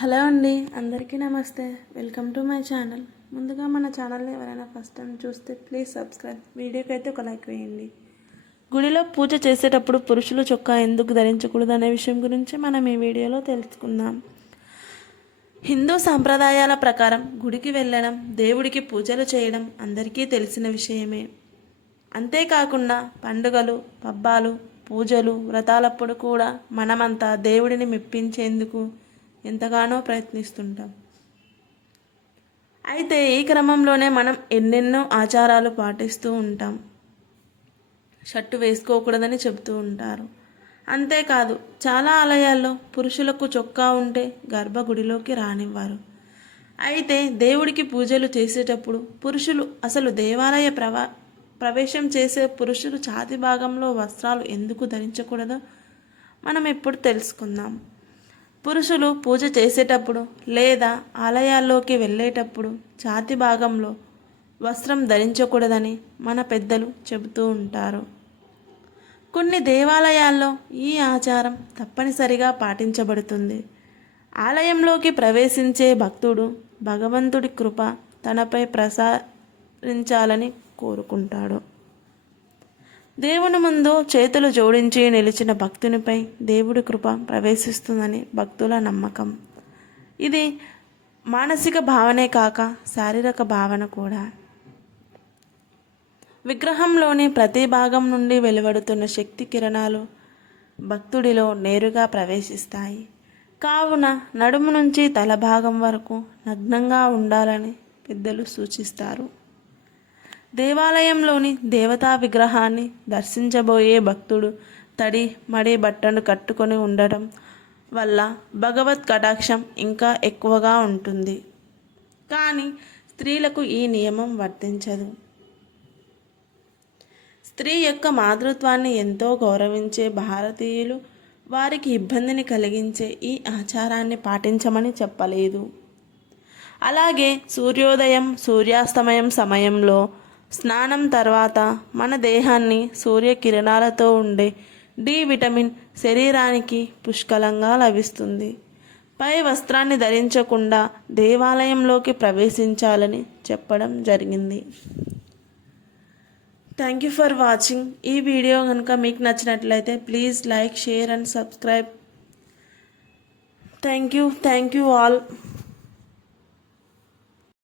Hello అండి అందరికీ నమస్తే. Welcome to my channel. ముందుగా మన ఛానల్ని ఎవరైనా ఫస్ట్ టైం చూస్తే ప్లీజ్ సబ్స్క్రైబ్. వీడియోకి అయితే ఒక లైక్ వేయండి. గుడిలో పూజ చేసేటప్పుడు పురుషులు చొక్కా ఎందుకు ధరించకూడదు అనే విషయం గురించి మనం ఈ వీడియోలో తెలుసుకుందాం. హిందూ సాంప్రదాయాల ప్రకారం గుడికి వెళ్ళడం దేవుడికి పూజలు చేయడం అందరికీ తెలిసిన విషయమే. అంతేకాకుండా పండుగలు పబ్బాలు పూజలు వ్రతాలప్పుడు కూడా మనమంతా దేవుడిని మెప్పించేందుకు ఎంతగానో ప్రయత్నిస్తుంటాం. అయితే ఈ క్రమంలోనే మనం ఎన్నెన్నో ఆచారాలు పాటిస్తూ ఉంటాం. షర్టు వేసుకోకూడదని చెబుతూ ఉంటారు. అంతేకాదు చాలా ఆలయాల్లో పురుషులకు చొక్కా ఉంటే గర్భగుడిలోకి రానివ్వారు. అయితే దేవుడికి పూజలు చేసేటప్పుడు పురుషులు అసలు దేవాలయ ప్రవా ప్రవేశం చేసే పురుషులు ఛాతి భాగంలో వస్త్రాలు ఎందుకు ధరించకూడదో మనం ఇప్పుడు తెలుసుకుందాం. పురుషులు పూజ చేసేటప్పుడు లేదా ఆలయాల్లోకి వెళ్ళేటప్పుడు ఛాతి భాగంలో వస్త్రం ధరించకూడదని మన పెద్దలు చెబుతూ ఉంటారు. కొన్ని దేవాలయాల్లో ఈ ఆచారం తప్పనిసరిగా పాటించబడుతుంది. ఆలయంలోకి ప్రవేశించే భక్తుడు భగవంతుడి కృప తనపై ప్రసారించాలని కోరుకుంటాడు. దేవుని ముందు చేతులు జోడించి నిలిచిన భక్తునిపై దేవుడి కృప ప్రవేశిస్తుందని భక్తుల నమ్మకం. ఇది మానసిక భావనే కాక శారీరక భావన కూడా. విగ్రహంలోని ప్రతి భాగం నుండి వెలువడుతున్న శక్తి కిరణాలు భక్తుడిలో నేరుగా ప్రవేశిస్తాయి. కావున నడుము నుంచి తల భాగం వరకు నగ్నంగా ఉండాలని పెద్దలు సూచిస్తారు. దేవాలయంలోని దేవతా విగ్రహాన్ని దర్శించబోయే భక్తుడు తడి మడి బట్టను కట్టుకొని ఉండటం వల్ల భగవత్ కటాక్షం ఇంకా ఎక్కువగా ఉంటుంది. కానీ స్త్రీలకు ఈ నియమం వర్తించదు. స్త్రీ యొక్క మాతృత్వాన్ని ఎంతో గౌరవించే భారతీయులు వారికి ఇబ్బందిని కలిగించే ఈ ఆచారాన్ని పాటించమని చెప్పలేదు. అలాగే సూర్యోదయం సూర్యాస్తమయం సమయంలో స్నానం తర్వాత మన దేహాన్ని సూర్యకిరణాలతో ఉండే డి విటమిన్ శరీరానికి పుష్కలంగా లభిస్తుంది. పై వస్త్రాన్ని ధరించకుండా దేవాలయంలోకి ప్రవేశించాలని చెప్పడం జరిగింది. Thank you for watching. ఈ వీడియో కనుక మీకు నచ్చినట్లయితే please like share and subscribe. Thank you. Thank you all.